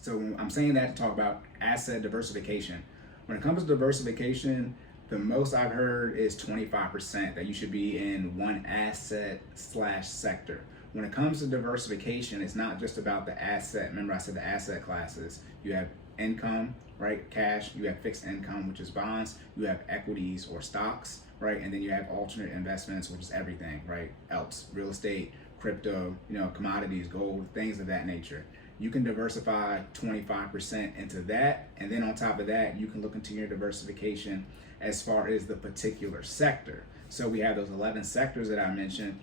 So I'm saying that to talk about asset diversification. When it comes to diversification, the most I've heard is 25% that you should be in one asset / sector. When it comes to diversification, it's not just about the asset. Remember I said the asset classes. You have income, right? Cash. You have fixed income, which is bonds. You have equities or stocks, right? And then you have alternate investments, which is everything, right? Else, real estate, crypto, commodities, gold, things of that nature. You can diversify 25% into that. And then on top of that, you can look into your diversification as far as the particular sector. So we have those 11 sectors that I mentioned.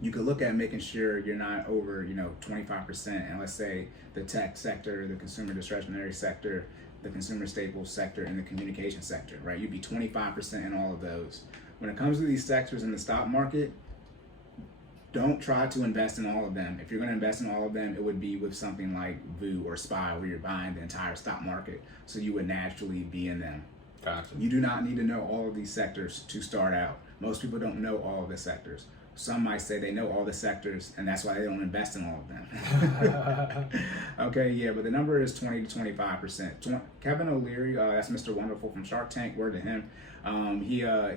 You could look at making sure you're not over, 25%. And let's say the tech sector, the consumer discretionary sector, the consumer staples sector, and the communication sector, right? You'd be 25% in all of those. When it comes to these sectors in the stock market, don't try to invest in all of them. If you're going to invest in all of them, it would be with something like VU or SPY, where you're buying the entire stock market. So you would naturally be in them. Gotcha. You do not need to know all of these sectors to start out. Most people don't know all of the sectors. Some might say they know all the sectors, and that's why they don't invest in all of them. Okay, yeah, but the number is 20 to 25%. Kevin O'Leary, that's Mr. Wonderful from Shark Tank, word to him.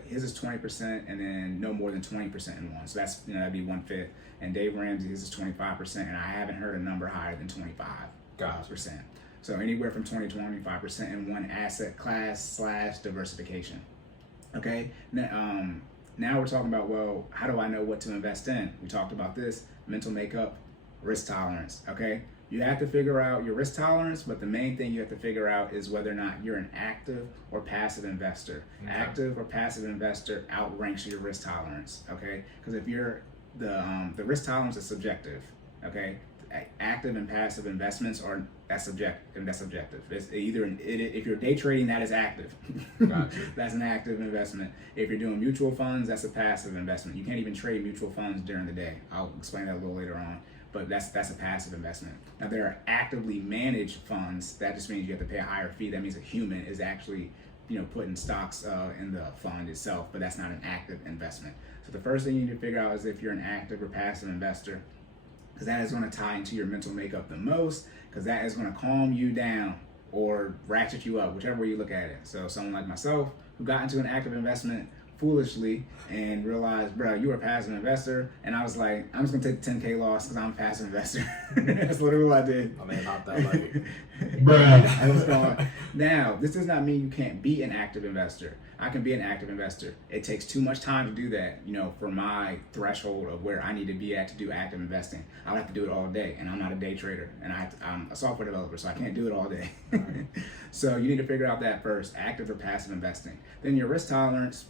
His is 20%, and then no more than 20% in one. So that's, that'd be 1/5. And Dave Ramsey, his is 25%, and I haven't heard a number higher than 25%. So anywhere from 20 to 25% in one asset class / diversification. Okay, now we're talking about, well, how do I know what to invest in? We talked about this, mental makeup, risk tolerance, okay? You have to figure out your risk tolerance, but the main thing you have to figure out is whether or not you're an active or passive investor. Okay. Active or passive investor outranks your risk tolerance, okay? Because if you're, the risk tolerance is subjective, okay? Active and passive investments that's subjective. It's either if you're day trading, that is active. Gotcha. That's an active investment. If you're doing mutual funds, that's a passive investment. You can't even trade mutual funds during the day. I'll explain that a little later on. But that's a passive investment. Now there are actively managed funds. That just means you have to pay a higher fee. That means a human is actually putting stocks in the fund itself, but that's not an active investment. So the first thing you need to figure out is if you're an active or passive investor, because that is going to tie into your mental makeup the most, because that is going to calm you down or ratchet you up, whichever way you look at it. So someone like myself who got into an active investment foolishly and realized, bro, you were a passive investor, and I was like, I'm just gonna take the 10K loss because I'm a passive investor. That's literally what I did. I mean, not that lucky. Now, this does not mean you can't be an active investor. I can be an active investor. It takes too much time to do that, for my threshold of where I need to be at to do active investing. I would have to do it all day, and I'm not a day trader, and I'm a software developer, so I can't do it all day. So you need to figure out that first, active or passive investing. Then your risk tolerance,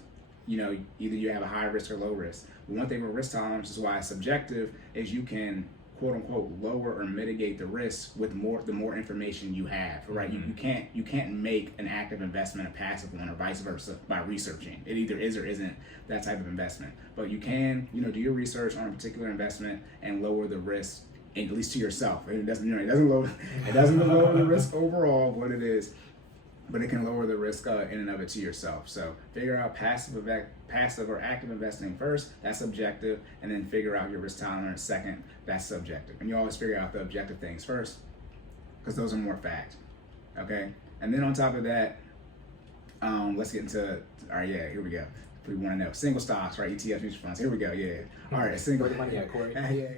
either you have a high risk or low risk. But one thing with risk tolerance is why it's subjective is you can quote unquote lower or mitigate the risk with the more information you have, right? Mm-hmm. You can't make an active investment a passive one or vice versa by researching. It either is or isn't that type of investment. But you can, do your research on a particular investment and lower the risk, at least to yourself. It doesn't lower the risk overall, what it is. But it can lower the risk in and of it to yourself. So figure out passive or active investing first, that's objective, and then figure out your risk tolerance second, that's subjective. And you always figure out the objective things first, because those are more fact, okay? And then on top of that, let's get into, all right, yeah, here we go. If we want to know, single stocks, right, ETFs, mutual funds, here we go, yeah. All right, Where the money at, Cory? Yeah.